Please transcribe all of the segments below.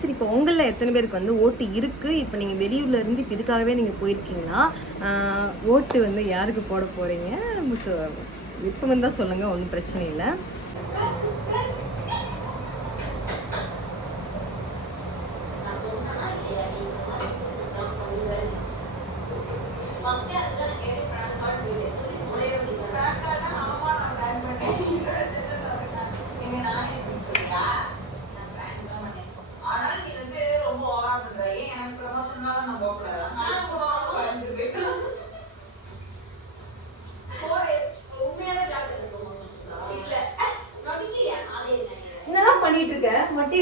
சரி இப்போ உங்களில் எத்தனை பேருக்கு வந்து ஓட்டு இருக்குது? இப்போ நீங்கள் வெளியூரில் இருந்து இப்போ இதுக்காகவே நீங்கள் போயிருக்கீங்கன்னா ஓட்டு வந்து யாருக்கு போட போகிறீங்க? நமக்கு இப்போ வந்தால் சொல்லுங்கள், ஒன்றும் பிரச்சனை இல்லை. பண்ணிட்டு இருக்க மட்டி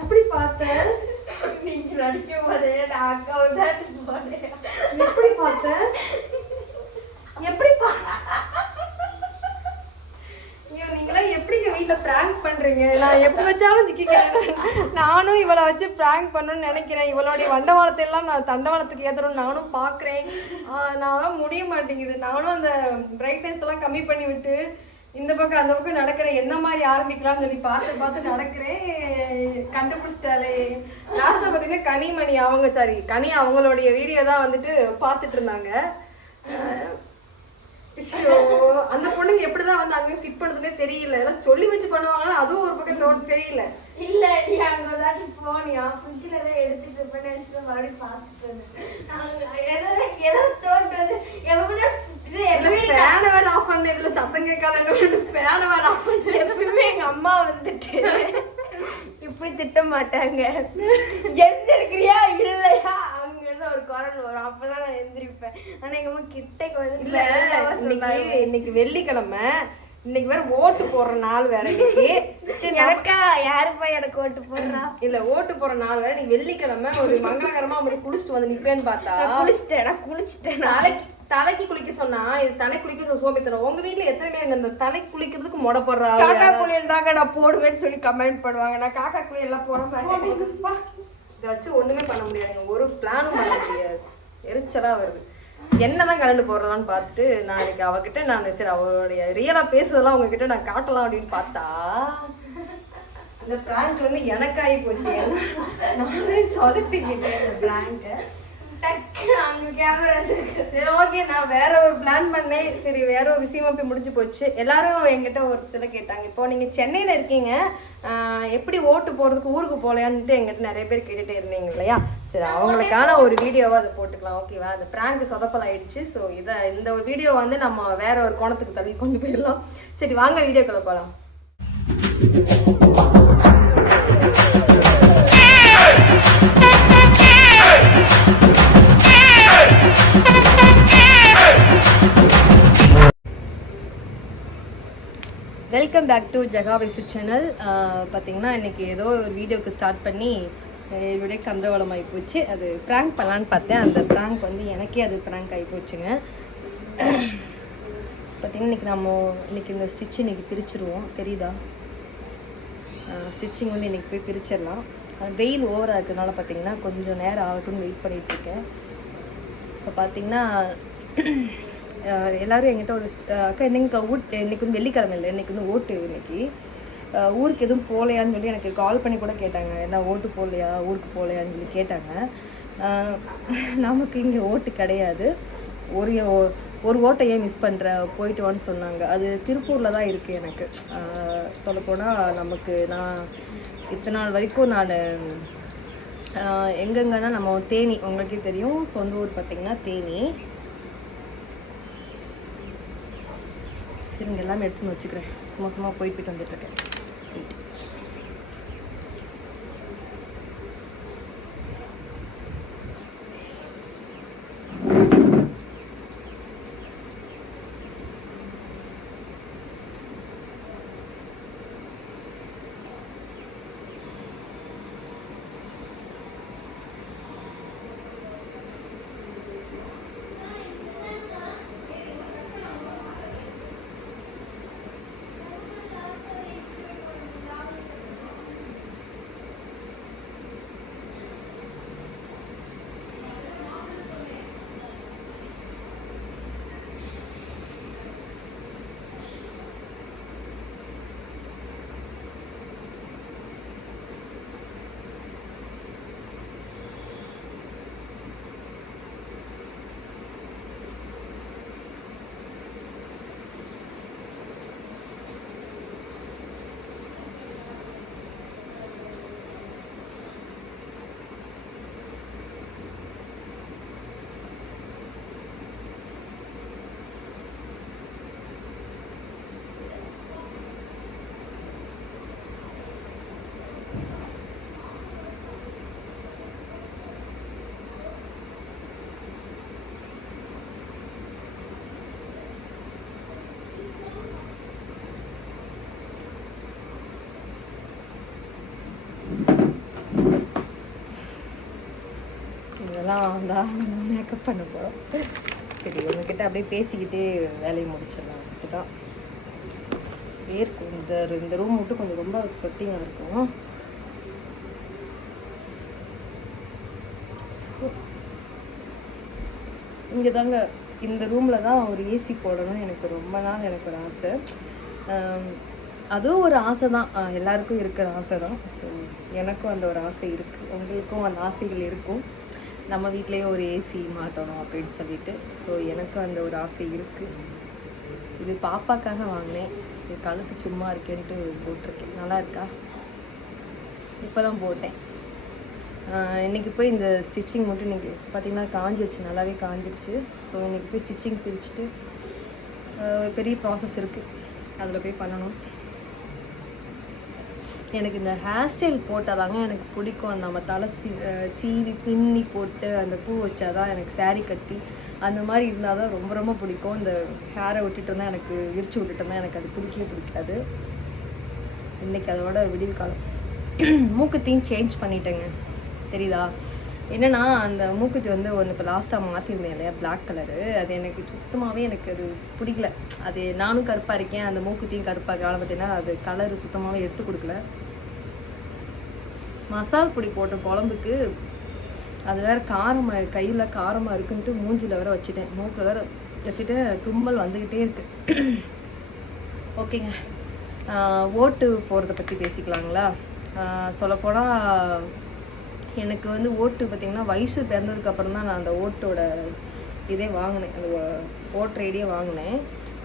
எப்படி பார்த்த? நீங்க நடிக்கும் போதே நான் அக்காவும் தான் போனேன். எப்படி பார்த்த? எப்படி நீங்களாம் எப்படிங்க வீட்டில் ப்ராங்க் பண்ணுறீங்க? நான் எப்படி வச்சாலும் ஜிக்கிக்கிறேன். நானும் இவளை வச்சு ப்ராங்க் பண்ணணும்னு நினைக்கிறேன். இவளுடைய வண்டவாளத்தை எல்லாம் நான் தண்டவாளத்துக்கு ஏற்றுறோம் நானும் பார்க்குறேன். நான் முடிய மாட்டேங்குது. நானும் அந்த பிரைட்னஸ் எல்லாம் கம்மி பண்ணி விட்டு இந்த பக்கம் அந்த பக்கம் நடக்கிறேன். என்ன மாதிரி ஆரம்பிக்கலாம்னு சொல்லி பார்த்து நடக்கிறேன். கண்டுபிடிச்சிட்டாலே. லாஸ்ட்டில் பார்த்தீங்கன்னா கனி அவங்களுடைய வீடியோ தான் வந்துட்டு பார்த்துட்டு இருந்தாங்க. அந்த பொண்ணுங்க எப்படிதான் வந்து அங்கே ஃபிட் பண்ணுறதுனே தெரியல. எல்லாம் சொல்லி வச்சு பண்ணுவாங்கன்னா அதுவும் ஒரு பக்கம் தெரியல. இல்லை நீ அங்கே ஒரு தாட்டி போனியா ஃப்ரிட்ஜில் தான் எடுத்துட்டு போய் நினச்சிட்டு மறுபடியும் பார்த்துட்டு வந்தேன். ஏதோ தோன்றது ஃபேனை வேற ஆஃப் பண்ண, இதுல சத்தம் கேட்காத ஃபேனை வேற ஆஃப் பண்ண. எப்பயுமே எங்க அம்மா வந்துட்டு இப்படி திட்ட மாட்டாங்க. எந்திருக்கிறியா இல்லையா அங்கிருந்து ஒரு குரல் வரும், அப்பதான் நான் எந்திரிப்பேன். ஆனா எங்க அம்மா கிட்டக்கு வந்து இல்ல இன்னைக்கு வெள்ளிக்கிழமை, இன்னைக்கு வேற ஓட்டு போடுற நாள் வேற. இன்னைக்கு எனக்கா யாருப்பா எனக்கு ஓட்டு போடுறா? இல்ல ஓட்டு போடுற நாள் வேற. நீ வெள்ளிக்கிழமை ஒரு மங்களகரமா வந்து குளிச்சுட்டு வந்து நிப்பேன்னு பார்த்தா குளிச்சுட்டேன். தலைக்கு குளிக்க சொன்னா இது தலை குளிக்க சோம்பேத்தனம். உங்க வீட்டுல எத்தனை பேருங்க இந்த தலை குளிக்கிறதுக்கு மொட போடுறாங்க? காக்கா குளியல் தாங்க நான் போடுவேன்னு சொல்லி கமெண்ட் பண்ணுவாங்க. நான் காக்கா குளியல் எல்லாம் போட மாட்டேன். இதை வச்சு ஒண்ணுமே பண்ண முடியாதுங்க, ஒரு பிளானும் பண்ண முடியாது. எரிச்சலா வருது. என்னதான் கலந்து போடுறதான்னு பார்த்துட்டு நான் இன்னைக்கு அவகிட்ட சரி அவளுடைய ரியலா பேசுறதெல்லாம் உங்ககிட்ட நான் காட்டலாம் அப்படின்னு பார்த்தா இந்த பிராங்க் வந்து எனக்காகி போச்சு. நானே சொதப்பிக்கிட்டேன் இந்த பிராங்க. சரி ஓகே, நான் வேற ஒரு பிளான் பண்ணேன். சரி வேற ஒரு விஷயமா போய் முடிஞ்சு போச்சு. எல்லாரும் என்கிட்ட ஒரு சில கேட்டாங்க, இப்போ நீங்க சென்னையில இருக்கீங்க, எப்படி ஓட்டு போறதுக்கு ஊருக்கு போகலையான்ட்டு எங்கிட்ட நிறைய பேர் கேட்டுட்டே இருந்தீங்க இல்லையா? சரி அவங்களுக்கான ஒரு வீடியோவா அதை போட்டுக்கலாம், ஓகேவா? அந்த பிராங்க் சொதப்பல் ஆயிடுச்சு. ஸோ இந்த வீடியோ வந்து நம்ம வேற ஒரு கோணத்துக்கு தள்ளி கொண்டு போயிடலாம். சரி வாங்க வீடியோக்குள்ள போகலாம். Welcome back to Jaga Vaisu channel. பார்த்தீங்கன்னா இன்றைக்கி ஏதோ ஒரு வீடியோக்கு ஸ்டார்ட் பண்ணி என்னுடைய கந்தவளம் ஆகி போச்சு. அது ப்ராங்க் பண்ணலான்னு பார்த்தேன். அந்த ப்ராங்க் வந்து எனக்கே அது ப்ராங்க் ஆகி போச்சுங்க. பார்த்திங்கன்னா இன்றைக்கி இந்த ஸ்டிச் இன்றைக்கி பிரிச்சுருவோம், தெரியுதா? ஸ்டிச்சிங் வந்து இன்றைக்கி போய் பிரிச்சிடலாம். வெயில் ஓவராக இருக்கிறதுனால பார்த்திங்கன்னா கொஞ்சம் நேரம் ஆகட்டும்னு வெயிட் பண்ணிகிட்ருக்கேன். இப்போ பார்த்திங்கன்னா எல்லோரும் என்கிட்ட ஒரு அக்கா இன்னைக்கு இன்றைக்கி வந்து வெள்ளிக்கிழமை இல்லை, இன்றைக்கி வந்து ஓட்டு, இன்றைக்கி ஊருக்கு எதுவும் போகலையான்னு சொல்லி எனக்கு கால் பண்ணி கூட கேட்டாங்க. என்ன ஓட்டு போகலையா, ஊருக்கு போகலையான்னு சொல்லி கேட்டாங்க. நமக்கு இங்கே ஓட்டு கிடையாது. ஒரு ஓட்டை ஏன் மிஸ் பண்ணுற, போயிட்டு வான்னு சொன்னாங்க. அது திருப்பூரில் தான் இருக்குது. எனக்கு சொல்லப்போனால் நான் இத்தனை நாள் வரைக்கும் நான் எங்கெங்கன்னா நம்ம தேனி, உங்களுக்கே தெரியும், சொந்த ஊர் பார்த்திங்கன்னா தேனி. சரி இங்கே எல்லாமே எடுத்துன்னு வச்சுக்கிறேன். சும்மா போயிட்டு வந்துட்டுருக்கேன். அதெல்லாம் தான் நம்ம மேக்கப் பண்ண போகிறோம். சரி உங்ககிட்ட அப்படியே பேசிக்கிட்டே வேலையை முடிச்சிடலாம். அதுதான் வேர்க்கும். இந்த ரூம் மட்டும் கொஞ்சம் ரொம்ப ஸ்வெட்டிங்காக இருக்கும். இங்கே தாங்க இந்த ரூமில் தான் ஒரு ஏசி போடணும்னு எனக்கு ரொம்ப நாள் எனக்கு ஒரு ஆசை. அதுவும் ஒரு ஆசை தான், எல்லாருக்கும் இருக்கிற ஆசை தான். ஸோ எனக்கும் அந்த ஒரு ஆசை இருக்குது, உங்களுக்கும் அந்த ஆசைகள் இருக்கும். நம்ம வீட்லேயே ஒரு ஏசி மாட்டணும் அப்படின்னு சொல்லிட்டு. ஸோ எனக்கும் அந்த ஒரு ஆசை இருக்குது. இது பாப்பாக்காக வாங்கினேன். சரி கழுத்து சும்மா இருக்கேன்ட்டு போட்டிருக்கேன். நல்லா இருக்கா? இப்போ தான் போட்டேன். இன்றைக்கி போய் இந்த ஸ்டிச்சிங் மட்டும் இன்றைக்கி பார்த்திங்கன்னா காஞ்சிருச்சு, நல்லாவே காஞ்சிருச்சு. ஸோ இன்றைக்கி போய் ஸ்டிச்சிங் பிரிச்சுட்டு பெரிய ப்ராசஸ் இருக்குது, அதில் போய் பண்ணணும். எனக்கு இந்த ஹேர் ஸ்டைல் போட்டால் தாங்க எனக்கு பிடிக்கும். நம்ம தலை சீவி பின்னி போட்டு அந்த பூ வச்சாதான் எனக்கு saree கட்டி அந்த மாதிரி இருந்தால் தான் ரொம்ப ரொம்ப பிடிக்கும். இந்த ஹேரை விட்டுட்டு இருந்தால் எனக்கு விரிச்சு விட்டுட்டு இருந்தால் எனக்கு அது பிடிக்கவே பிடிக்காது. இன்றைக்கி அதோட விடிவு காலம். மூக்குத்தையும் சேஞ்ச் பண்ணிட்டேங்க, தெரியுதா? என்னென்னா அந்த மூக்குத்தி வந்து ஒன்று இப்போ லாஸ்ட்டாக மாற்றிருந்தேன் இல்லையா, பிளாக் கலரு. அது எனக்கு சுத்தமாகவே எனக்கு அது பிடிக்கல. அது நானும் கருப்பாக இருக்கேன், அந்த மூக்குத்தியும் கருப்பாக இருக்காலும் பார்த்தீங்கன்னா அது கலரு சுத்தமாகவே எடுத்து கொடுக்கல. மசால் பொடி போட்ட குழம்புக்கு அது வேறு காரமாக, கையில் காரமாக இருக்குன்ட்டு மூஞ்சில் வேறு வச்சுட்டேன், மூக்கில் வேறு வச்சுட்டேன். தும்மல் வந்துக்கிட்டே இருக்குது. ஓகேங்க, ஓட்டு போகிறத பற்றி பேசிக்கலாங்களா? சொல்லப்போனால் எனக்கு வந்து ஓட்டு பார்த்திங்கன்னா வயசு பிறந்ததுக்கப்புறம் தான் நான் அந்த ஓட்டோட இதே வாங்கினேன், அந்த ஓட்டர் ஐடியே வாங்கினேன்.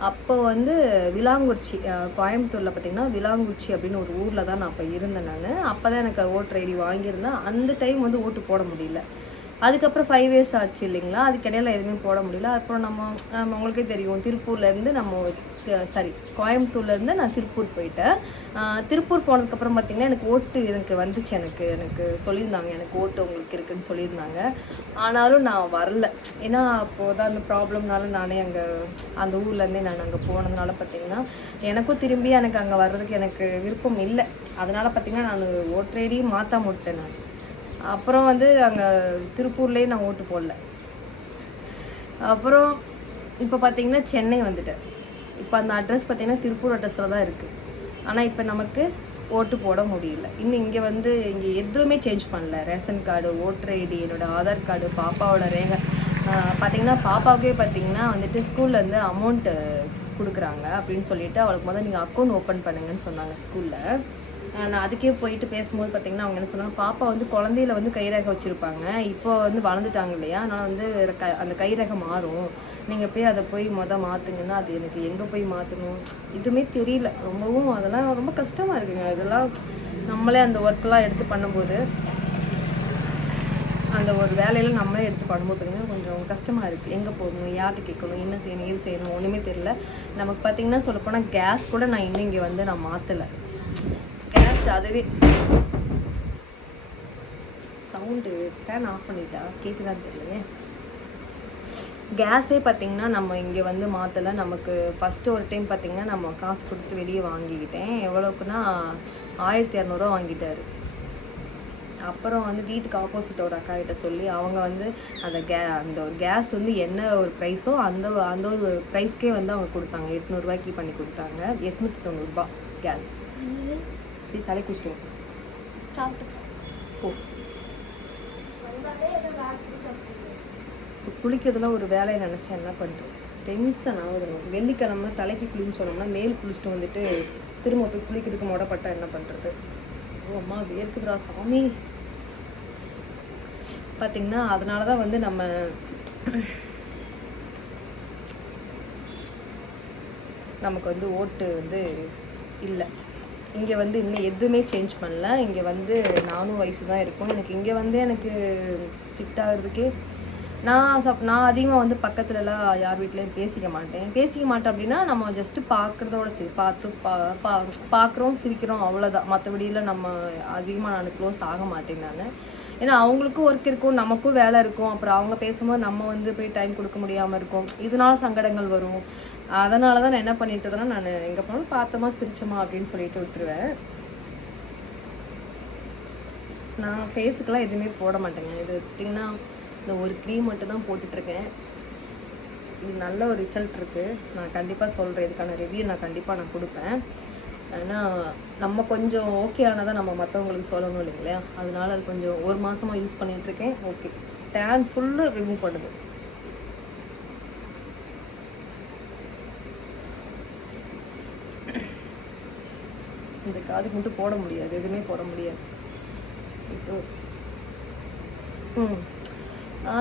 அப்போ வந்து விலாங்குறிச்சி, கோயம்புத்தூரில் பார்த்திங்கன்னா விலாங்குறிச்சி அப்படின்னு ஒரு ஊரில் தான் நான் அப்போ இருந்தேன். நான் அப்போ தான் எனக்கு ஓட்டர் ஐடி வாங்கியிருந்தேன். அந்த டைம் வந்து ஓட்டு போட முடியல. அதுக்கப்புறம் 5 years ஆச்சு இல்லைங்களா, அதுக்கிடையில் எதுவுமே போட முடியல. அப்புறம் நம்ம உங்களுக்கே தெரியும், திருப்பூர்லேருந்து கோயம்புத்தூர்லேருந்து நான் திருப்பூர் போயிட்டேன். திருப்பூர் போனதுக்கப்புறம் பார்த்திங்கன்னா எனக்கு ஓட்டு எனக்கு வந்துச்சு. எனக்கு சொல்லியிருந்தாங்க, எனக்கு ஓட்டு உங்களுக்கு இருக்குதுன்னு சொல்லியிருந்தாங்க. ஆனாலும் நான் வரல. ஏன்னா அப்போது தான் அந்த ப்ராப்ளம்னால நானே அந்த ஊர்லேருந்தே நான் அங்கே போனதுனால பார்த்திங்கன்னா எனக்கும் திரும்பி எனக்கு அங்கே வர்றதுக்கு எனக்கு விருப்பம் இல்லை. அதனால் பார்த்திங்கன்னா நான் ஓட்டர் ஐடியும் மாற்றாம விட்டேன். நான் அப்புறம் வந்து அங்கே திருப்பூர்லேயே நான் ஓட்டு போடல. அப்புறம் இப்போ பார்த்திங்கன்னா சென்னை வந்துட்டேன். இப்போ அந்த அட்ரஸ் பார்த்திங்கன்னா திருப்பூர் அட்ரஸில் தான் இருக்குது. ஆனால் இப்போ நமக்கு ஓட்டு போட முடியல. இன்னும் இங்கே எதுவுமே சேஞ்ச் பண்ணல. ரேஷன் கார்டு, ஓட்டர் ஐடி, என்னோடய ஆதார் கார்டு, பாப்பாவோட பார்த்திங்கன்னா பாப்பாவுக்கே பார்த்திங்கன்னா வந்துட்டு ஸ்கூல்லேருந்து அமௌண்ட்டு கொடுக்குறாங்க அப்படின்னு சொல்லிட்டு அவளுக்கு முதல்ல நீங்கள் அக்கௌண்ட் ஓப்பன் பண்ணுங்கன்னு சொன்னாங்க ஸ்கூலில். நான் அதுக்கே போயிட்டு பேசும்போது பார்த்திங்கன்னா அவங்க என்ன சொன்னாங்க, பாப்பா வந்து குழந்தையில வந்து கைரேகை வச்சுருப்பாங்க, இப்போ வந்து வளர்ந்துட்டாங்க இல்லையா, அதனால் வந்து அந்த கைரேகை மாறும், நீங்கள் போய் அதை போய் மாற்றுங்கன்னா அது எனக்கு எங்கே போய் மாற்றணும் இதுவுமே தெரியல. ரொம்பவும் அதெல்லாம் ரொம்ப கஷ்டமாக இருக்குங்க. இதெல்லாம் நம்மளே அந்த ஒர்க்கெலாம் எடுத்து பண்ணும்போது, அந்த ஒரு வேலையில் நம்மளே எடுத்து பண்ணும்போது பார்த்திங்கன்னா கொஞ்சம் கஷ்டமாக இருக்குது. எங்கே போகணும், யார்கிட்ட கேட்கணும், என்ன செய்யணும், இது செய்யணும், ஒன்றுமே தெரியல. நமக்கு பார்த்திங்கன்னா சொல்லப்போனால் கேஸ் கூட நான் இன்னும் இங்கே வந்து நான் மாற்றலை. கேஸ் அதுவே சவுண்டு, ஃபேன் ஆஃப் பண்ணிட்டா கேட்குதான்னு தெரியலையே. கேஸே பார்த்திங்கன்னா நம்ம இங்கே வந்து மாற்றலை. நமக்கு ஃபஸ்ட்டு ஒரு டைம் பார்த்திங்கன்னா நம்ம காசு கொடுத்து வெளியே வாங்கிக்கிட்டேன். எவ்வளோக்குன்னா 1200 வாங்கிட்டார். அப்புறம் வந்து வீட்டுக்கு ஆப்போசிட் ஒரு அக்கா கிட்ட சொல்லி அவங்க வந்து அந்த ஒரு கேஸ் வந்து என்ன ஒரு ப்ரைஸோ அந்த ஒரு ப்ரைஸ்க்கே வந்து அவங்க கொடுத்தாங்க. 800 ரூபாய்க்கு பண்ணி கொடுத்தாங்க. 890 ரூபாய் கேஸ். இப்படி தலை குடிச்சிட்டோம். ஓ, குளிக்கிறதுலாம் ஒரு வேலையை நினச்சேன், என்ன பண்ணுறேன், டென்ஷன் ஆகுது நமக்கு. வெள்ளிக்கிழமை தலைக்கு குளின்னு சொன்னோம்னா மேல் குளிச்சுட்டு வந்துட்டு திரும்ப போய் குளிக்கிறதுக்கு முடப்பட்டா என்ன பண்ணுறது? ஓ அம்மா வேர்க்குதுரா சாமி. பார்த்திங்கன்னா அதனால தான் வந்து நமக்கு வந்து ஓட்டு வந்து இல்லை. இங்கே வந்து இன்னும் எதுவுமே சேஞ்ச் பண்ணல. இங்கே வந்து நானும் வயசு தான் இருக்கும். எனக்கு எனக்கு ஃபிட் ஆகிறதுக்கே நான் அதிகமாக வந்து பக்கத்துலலாம் யார் வீட்லேயும் பேசிக்க மாட்டேன் அப்படின்னா நம்ம ஜஸ்ட்டு பார்க்குறதோட சரி, பார்க்குறோம் சிரிக்கிறோம் அவ்வளோதான். மற்றபடியில் நம்ம அதிகமாக நான் க்ளோஸ் ஆக மாட்டேன். நான் ஏன்னா அவங்களுக்கும் ஒர்க் இருக்கும், நமக்கும் வேலை இருக்கும். அப்புறம் அவங்க பேசும்போது நம்ம வந்து போய் டைம் கொடுக்க முடியாமல் இருக்கும், இதனால சங்கடங்கள் வரும். அதனால தான் நான் என்ன பண்ணிட்டதுன்னா, நான் எங்கே போனாலும் பார்த்தோமா சிரிச்சோமா அப்படின்னு சொல்லிட்டு விட்டுருவேன். நான் ஃபேஸுக்கெல்லாம் எதுவுமே போட மாட்டேங்க. இது பார்த்திங்கன்னா இந்த ஒரு க்ரீம் மட்டும் தான் போட்டுட்ருக்கேன். இது நல்ல ஒரு ரிசல்ட் இருக்குது. நான் கண்டிப்பாக சொல்கிறேன், இதுக்கான ரிவ்யூ நான் கண்டிப்பாக கொடுப்பேன். ஏன்னா நம்ம கொஞ்சம் ஓகே ஆனால் தான் நம்ம மற்றவங்களுக்கு சொல்லணும் இல்லைங்களா, அதனால அது கொஞ்சம் 1 மாதமாக யூஸ் பண்ணிகிட்ருக்கேன். ஓகே, டேன் ஃபுல்லு ரிமூவ் பண்ணுது. இந்த காதுக்கு மட்டும் போட முடியாது, எதுவுமே போட முடியாது.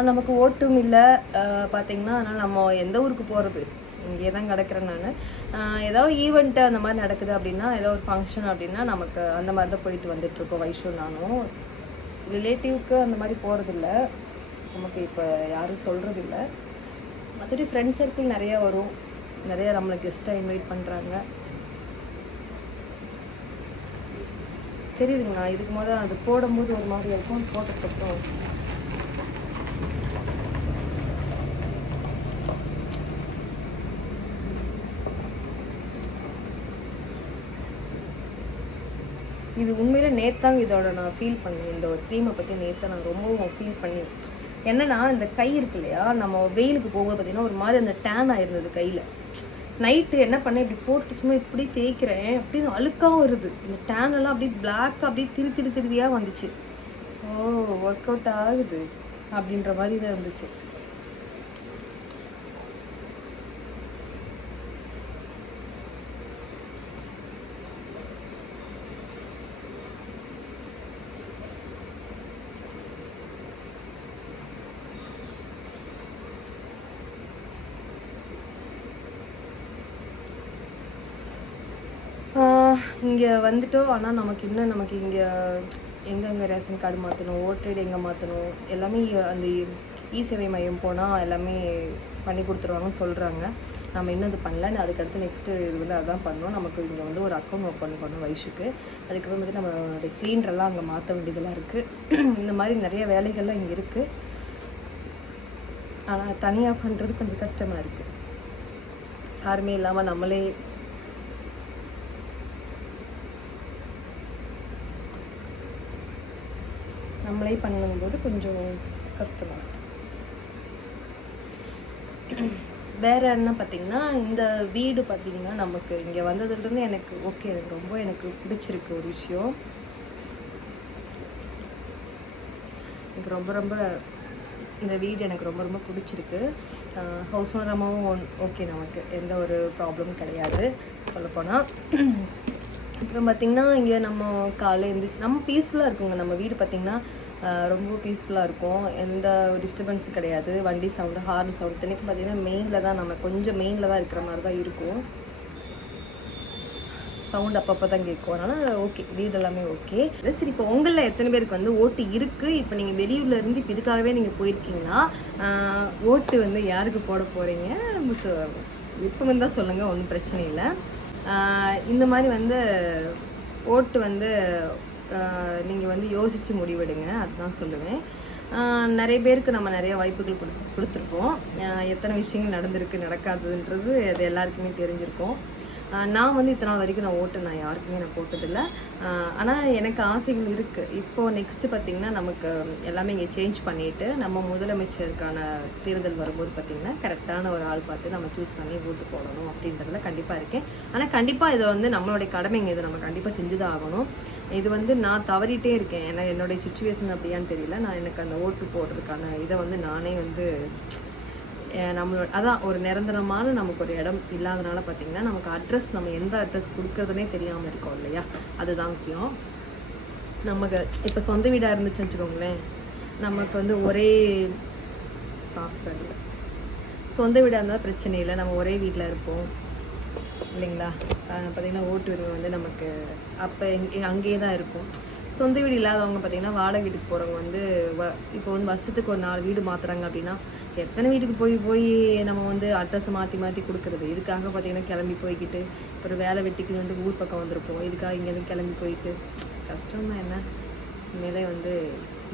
நமக்கு ஓட்டும் இல்லை பார்த்தீங்கன்னா, அதனால் நம்ம எந்த ஊருக்கு போகிறது, இங்கே தான் கிடக்கிறேன் நான். ஏதாவது ஈவெண்ட்டு அந்த மாதிரி நடக்குது அப்படின்னா, ஏதோ ஒரு ஃபங்க்ஷன் அப்படின்னா நமக்கு அந்த மாதிரி தான் போயிட்டு வந்துட்டுருக்கோம். வைஷு நானும் ரிலேட்டிவ்க்கு அந்த மாதிரி போகிறதில்ல, நமக்கு இப்போ யாரும் சொல்கிறதில்ல. மற்றபடி ஃப்ரெண்ட்ஸ் சர்க்கிள் நிறையா வரும், நிறையா நம்மளை கெஸ்ட்டாக இன்வைட் பண்ணுறாங்க. தெரியுதுங்களா, இதுக்கு முதல்ல அது போடும்போது ஒரு மாதிரி இருக்கும், போட்டதுக்கப்புறம் இது உண்மையில நேத்தாங்க இதோட நான் ஃபீல் பண்ணேன். இந்த ஒரு க்ரீமை பற்றி நேற்று நான் ரொம்பவும் ஃபீல் பண்ணி, என்னன்னா இந்த கை இருக்கு இல்லையா, நம்ம வெயிலுக்கு போகும்போது பார்த்திங்கன்னா ஒரு மாதிரி அந்த டேன் ஆயிருந்தது கையில். நைட்டு என்ன பண்ணேன், இப்படி போட்டு சும்மா இப்படி தேய்க்கிறேன், அப்படி அழுக்காகவும் வருது. இந்த டேனெல்லாம் அப்படியே பிளாக்காக அப்படியே திருதியாக வந்துச்சு. ஓ, ஒர்க் அவுட் ஆகுது அப்படின்ற மாதிரி தான் இருந்துச்சு. இங்கே வந்துட்டோம், ஆனால் நமக்கு இங்கே எங்கெங்கே ரேஷன் கார்டு மாற்றணும், ஓட்டர் ஐடி எங்கே மாற்றணும், எல்லாமே அந்த இ-சேவை மையம் போனால் எல்லாமே பண்ணி கொடுத்துருவாங்கன்னு சொல்கிறாங்க. நம்ம இன்னும் இது பண்ணல. அதுக்கடுத்து நெக்ஸ்ட்டு இது வந்து அதான் பண்ணோம். நமக்கு இங்கே வந்து ஒரு அக்கௌண்ட் ஓப்பன் பண்ணணும் வைஷுக்கு. அதுக்கப்புறம் வந்து நம்மளோட சிலிண்டரெல்லாம் அங்கே மாற்ற வேண்டியதெல்லாம் இருக்குது. இந்த மாதிரி நிறைய வேலைகள்லாம் இங்கே இருக்குது. ஆனால் தனியாக பண்ணுறது கொஞ்சம் கஷ்டமாக இருக்குது. யாருமே இல்லாமல் நம்மளே பண்ணும்போது கொஞ்சம் கஷ்டமாக இருக்குது. வேறு என்ன பார்த்திங்கன்னா, இந்த வீடு பார்த்திங்கன்னா நமக்கு இங்கே வந்ததுலேருந்து எனக்கு ஓகே, எனக்கு பிடிச்சிருக்கு ஒரு விஷயம். எனக்கு ரொம்ப இந்த வீடு எனக்கு ரொம்ப பிடிச்சிருக்கு. ஹவுஸ் ஓனராகவும் ஓகே, நமக்கு எந்த ஒரு ப்ராப்ளமும் கிடையாது சொல்லப்போனால். அப்புறம் பார்த்திங்கன்னா இங்கே நம்ம காலையில் நம்ம பீஸ்ஃபுல்லாக இருக்குங்க. நம்ம வீடு பார்த்திங்கன்னா ரொம்ப பீஸ்ஃபுல்லாக இருக்கும், எந்த டிஸ்டர்பன்ஸும் கிடையாது. வண்டி சவுண்டு, ஹார்ன் சவுண்டு, இத்தனைக்கும் பார்த்திங்கன்னா மெயினில் தான், நம்ம கொஞ்சம் மெயினில் தான் இருக்கிற மாதிரி தான் இருக்கும். சவுண்ட் அப்பப்போ தான் கேட்கும். அதனால் ஓகே, வீடு எல்லாமே ஓகே. சரி, இப்போ உங்களில் எத்தனை பேருக்கு வந்து ஓட்டு இருக்குது? இப்போ நீங்கள் வெளியூர்லேருந்து இப்போ இதுக்காகவே நீங்கள் போயிருக்கீங்கன்னா ஓட்டு வந்து யாருக்கு போட போகிறீங்க? நமக்கு இப்போ வந்து தான் சொல்லுங்கள், ஒன்றும் பிரச்சனை இல்லை. இந்த மாதிரி வந்து ஓட்டு வந்து நீங்கள் வந்து யோசித்து முடிவெடுங்க, அதுதான் சொல்லுவேன். நிறைய பேருக்கு நம்ம நிறைய வாய்ப்புகள் கொடுத்துருக்கோம். எத்தனை விஷயங்கள் நடந்திருக்கு நடக்காததுன்றது அது எல்லாருக்குமே தெரிஞ்சிருக்கும். நான் வந்து இத்தனை நாள் வரைக்கும் நான் யாருக்குமே போட்டதில்லை. ஆனால் எனக்கு ஆசைகள் இருக்குது. இப்போது நெக்ஸ்ட்டு பார்த்திங்கன்னா நமக்கு எல்லாமே இங்கே சேஞ்ச் பண்ணிவிட்டு நம்ம முதலமைச்சருக்கான தேர்தல் வரும்போது பார்த்திங்கன்னா கரெக்டான ஒரு ஆள் பார்த்து நம்ம சூஸ் பண்ணி ஓட்டு போடணும் அப்படின்றதுல கண்டிப்பாக இருக்கேன். ஆனால் கண்டிப்பாக இதை வந்து நம்மளுடைய கடமைங்க, இதை நம்ம கண்டிப்பாக செஞ்சு தான் ஆகணும். இது வந்து நான் தவறிட்டே இருக்கேன், ஏன்னா என்னுடைய சுச்சுவேஷன் அப்படியான்னு தெரியல. நான் எனக்கு அந்த ஓட்டு போடுறதுக்கான இதை வந்து நானே வந்து நம்மளோட அதான் ஒரு நிரந்தரமான நமக்கு ஒரு இடம் இல்லாதனால பார்த்திங்கன்னா நமக்கு அட்ரஸ், நம்ம எந்த அட்ரஸ் கொடுக்குறதுனே தெரியாமல் இருக்கோம் இல்லையா, அதுதான் விஷயம். நமக்கு இப்போ சொந்த வீடாக இருந்துச்சுன்னு வச்சுக்கோங்களேன், நமக்கு வந்து ஒரே சாஃப்ட்வேர் சொந்த வீடாக இருந்தால் பிரச்சனை இல்லை, நம்ம ஒரே வீட்டில் இருப்போம் இல்லைங்களா. பார்த்திங்கன்னா ஓட்டு உரிமை வந்து நமக்கு அப்போ அங்கேயே தான் இருக்கும். சொந்த வீடு இல்லாதவங்க பார்த்திங்கன்னா வாடகை வீட்டுக்கு போகிறவங்க வந்து இப்போ வந்து வருஷத்துக்கு ஒரு 4 வீடு மாற்றுறாங்க அப்படின்னா எத்தனை வீட்டுக்கு போய் நம்ம வந்து அட்ரஸை மாற்றி கொடுக்குறது. இதுக்காக பார்த்திங்கன்னா கிளம்பி போய்கிட்டு ஒரு வேலை வெட்டிக்கு வந்து ஊர் பக்கம் வந்திருப்போம், இதுக்காக இங்கேருந்து கிளம்பி போயிட்டு கஷ்டம் தான். என்ன உண்மையிலே வந்து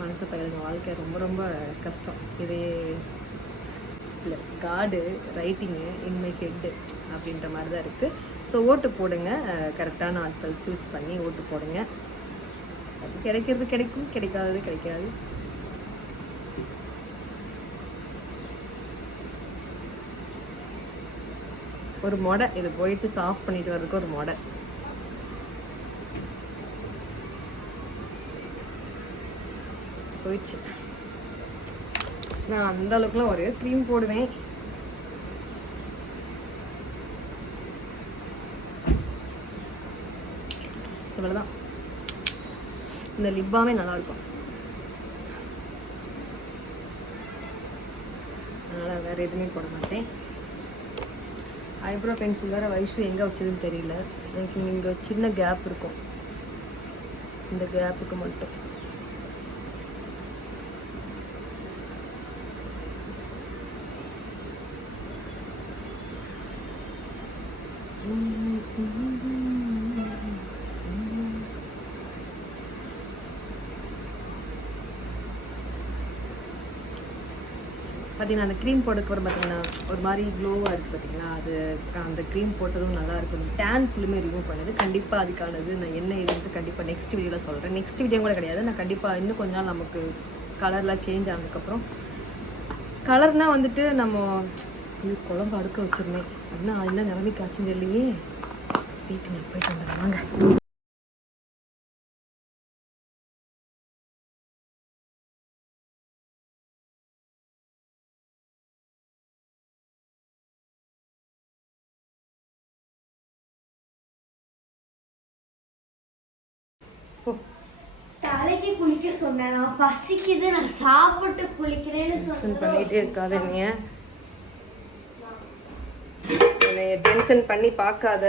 மனசை பயிலுங்க, வாழ்க்கை ரொம்ப கஷ்டம். இதே இல்லை காடு ரைட்டிங்கு இன்மை ஹெட்டு அப்படின்ற மாதிரி தான் இருக்குது. ஸோ ஓட்டு போடுங்க, கரெக்டான ஆட்கள் சூஸ் பண்ணி ஓட்டு போடுங்க. அது கிடைக்கிறது கிடைக்கும், கிடைக்காதது கிடைக்காது. ஒரு மொடை இது போயிட்டு சாஃப்ட் பண்ணிட்டு வர்றதுக்கு ஒரு மொடை. போயிடுச்சு. நான் அந்த அளவுக்குலாம் ஒரே க்ரீம் போடுவேன். இவ்வளோதான். இந்த லிப்பாமே நல்லாயிருக்கும். அதனால் வேறு எதுவுமே போட மாட்டேன். ஐப்ரோ பென்சில் வேறு வைஷு எங்கே வச்சதுன்னு தெரியல. எனக்கு இங்கே சின்ன கேப் இருக்கும், இந்த கேப்புக்கு மட்டும். பார்த்தீங்கன்னா அந்த க்ரீம் போட்டதுக்கப்புறம் பார்த்தீங்கன்னா ஒரு மாதிரி க்ளோவாக இருக்குது பார்த்தீங்கன்னா. அது அந்த க்ரீம் போட்டதும் நல்லா இருக்கும். டேன் ஃபுல்லுமே ரிமூவ் பண்ணுது. கண்டிப்பாக அதுக்கானது நான் என்ன இதுன்னு கண்டிப்பாக நெக்ஸ்ட் வீடியோவில் சொல்கிறேன். நெக்ஸ்ட் வீடியோ கூட கிடையாது, நான் கண்டிப்பாக இன்னும் கொஞ்ச நாள் நமக்கு கலர்லாம் சேஞ்ச் ஆனதுக்கப்புறம். கலர்னால் வந்துட்டு நம்ம இது குழம்பு அடுக்க வச்சுருந்தேன் அப்படின்னா என்ன நிலைமைக்கு ஆச்சுன்னு தெரியலையே. வீட்டுக்கு போயிட்டு வந்துடுவாங்க. தலைக்கு குளிக்க சொன்னேன், நான் பசிக்குது, நான் சாப்பிட்டு குளிக்கிறேன்னு சொன்னேன். பண்ணிட்டே இருக்காத நீ, என்னை டென்ஷன் பண்ணி பார்க்காத.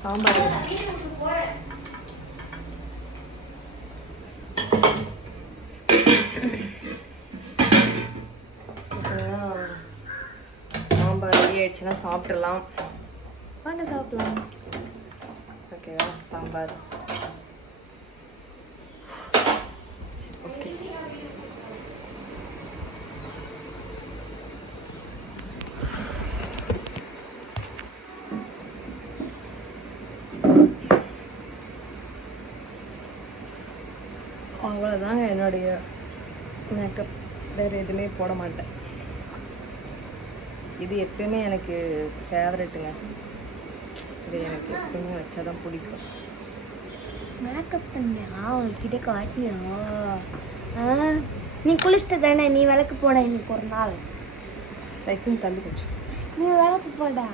சாம்பார் சாம்பார் ரெடி ஆயிடுச்சுன்னா சாப்பிட்றலாம். வாங்க சாப்பிடலாம். ஓகேவா? சாம்பார் சரி, ஓகே. அவ்வளோதாங்க என்னுடைய மேக்கப். வேறு எதுவுமே போட மாட்டேன். இது எப்பயுமே எனக்கு ஃபேவரெட்டுங்க. இது எனக்கு எப்பயுமே வச்சா தான் பிடிக்கும். மேக்கப் பண்ணியா? உங்ககிட்ட காட்டியா? நீ குளிச்சுட்டு தானே, நீ விளக்கு போட இன்னைக்கு ஒரு நாள். லைசன்ஸ் தள்ளி கொஞ்சம் நீ விளக்கு போட.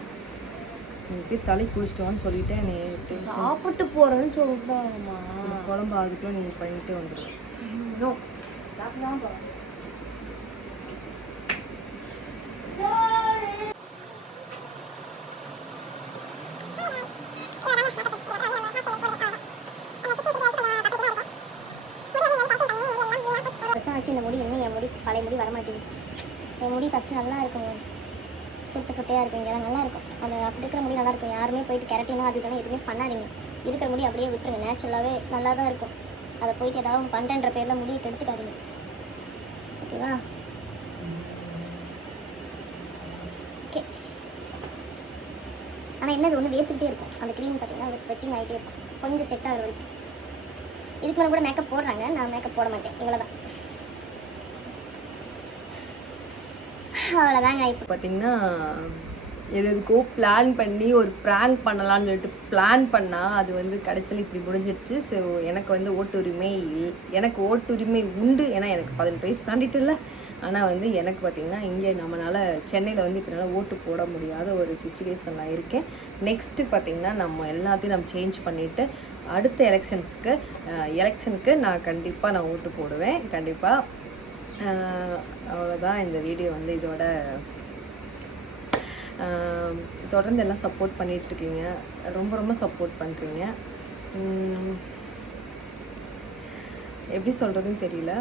நீ போய் தலை குளிச்சிட்டுவான்னு சொல்லிட்டேன். நீ சாப்பிட்டு போறேன்னு சொல்லிட்டாங்கம்மா. குழம்பு அதுக்குள்ள நீ பண்ணிட்டு வந்துடுவேன். சாப்பிடாம போறேன். வச்சு இந்த முடி இன்னும் என் முடி பழைய முடி வரமாட்டேங்குது. என் முடி ஃபஸ்ட்டு நல்லா இருக்குங்க, சுட்ட சுட்டையாக இருக்கும். இங்கே நல்லா இருக்கும். அது அப்படி இருக்கிற முடி நல்லா இருக்கும். யாருமே போயிட்டு கரெக்டினா அது தானே எதுவுமே பண்ணாதீங்க. இருக்கிற முடி அப்படியே விட்டுருங்க. நேச்சுரலாகவே நல்லா தான் இருக்கும். அதை போயிட்டு ஏதாவது பண்ணுறன்ற பேரில் முடியை கெடுத்துக்காதீங்க. ஓகேவா? ஓகே. ஆனால் என்ன, இது ஒன்று வேர்த்துக்கிட்டே இருக்கும். அந்த க்ரீம் பார்த்தீங்கன்னா அது ஸ்வெட்டிங் ஆகிட்டே இருக்கும். கொஞ்சம் செட் ஆகிற வரைக்கும். இதுக்கு மேலே கூட மேக்கப் போடுறாங்க, நான் மேக்கப் போட மாட்டேன். இவ்வளோ தான். அவ்வளோதாங்க. இப்போ பார்த்தீங்கன்னா எதுக்கோ பிளான் பண்ணி ஒரு ப்ராங்க் பண்ணலான்னு சொல்லிட்டு பிளான் பண்ணால் அது வந்து கடைசியில் இப்படி முடிஞ்சிருச்சு. ஸோ எனக்கு வந்து எனக்கு ஓட்டுரிமை உண்டு. ஏன்னா எனக்கு 18 வயசு தாண்டிட்டு இல்லை. ஆனால் வந்து எனக்கு பார்த்திங்கன்னா இங்கே நம்மளால் சென்னையில் வந்து இப்போ என்னால் ஓட்டு போட முடியாத ஒரு சுச்சுவேஷனில் இருக்கேன். நெக்ஸ்ட்டு பார்த்திங்கன்னா நம்ம எல்லாத்தையும் நம்ம சேஞ்ச் பண்ணிவிட்டு அடுத்த எலெக்ஷனுக்கு நான் கண்டிப்பாக ஓட்டு போடுவேன். கண்டிப்பாக. அவ்வளோதான். இந்த வீடியோ வந்து இதோட தொடர்ந்து எல்லாம் சப்போர்ட் பண்ணிகிட்ருக்கீங்க. ரொம்ப ரொம்ப சப்போர்ட் பண்ணுறீங்க. எப்படி சொல்கிறதுன்னு தெரியல.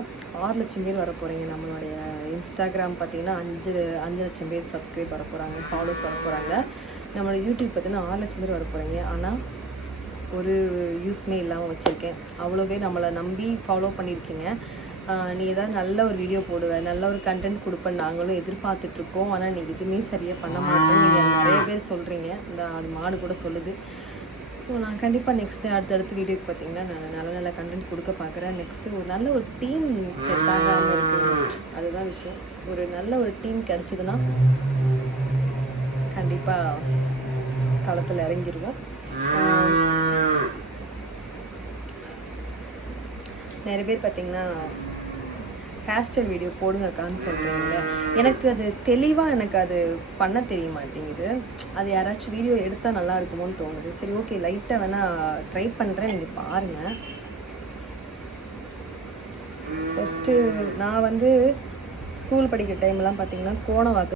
6 லட்சம் பேர் வர போகிறீங்க. நம்மளுடைய இன்ஸ்டாகிராம் பார்த்திங்கன்னா 5 லட்சம் பேர் சப்ஸ்கிரைப் வர போகிறாங்க, ஃபாலோஸ் வர போகிறாங்க. நம்மளோட யூடியூப் பார்த்திங்கன்னா 6 லட்சம் பேர் வர போகிறீங்க. ஆனால் ஒரு யூஸ்மே இல்லாமல் வச்சுருக்கேன். அவ்வளோ பேர் நம்மளை நம்பி ஃபாலோ பண்ணியிருக்கீங்க. நீ ஏதாவது நல்ல ஒரு வீடியோ போடுவேன், நல்ல ஒரு கண்டென்ட் கொடுப்பேன் நாங்களும் எதிர்பார்த்துட்ருக்கோம். ஆனால் நீங்கள் எதுவுமே சரியாக பண்ண மாட்டோம். நீங்கள் நிறைய பேர் சொல்கிறீங்க. அது மாடு கூட சொல்லுது. ஸோ நான் கண்டிப்பாக நெக்ஸ்ட்டு அடுத்தடுத்த வீடியோக்கு பார்த்தீங்கன்னா நான் நல்ல நல்ல கண்டென்ட் கொடுக்க பார்க்குறேன். நெக்ஸ்ட்டு ஒரு நல்ல ஒரு டீம் செட் ஆகாமல் இருக்குது, அதுதான் விஷயம். ஒரு நல்ல ஒரு டீம் கிடச்சிதுன்னா கண்டிப்பாக களத்தில் இறங்கிடுவோம். நிறைய பேர் பார்த்தீங்கன்னா ஹேர் ஸ்டைல் வீடியோ போடுங்கக்கான்னு சொல்கிறீங்கள, எனக்கு அது தெளிவாக எனக்கு அது பண்ண தெரிய மாட்டேங்குது. அது யாராச்சும் வீடியோ எடுத்தால் நல்லா இருக்குமோன்னு தோணுது. சரி ஓகே, லைட்டாக வேணால் ட்ரை பண்ணுறேன், நீங்கள் பாருங்கள். ஃபஸ்ட்டு நான் வந்து ஸ்கூல் படிக்கிற டைம்லாம் பார்த்தீங்கன்னா கோணவாக்கு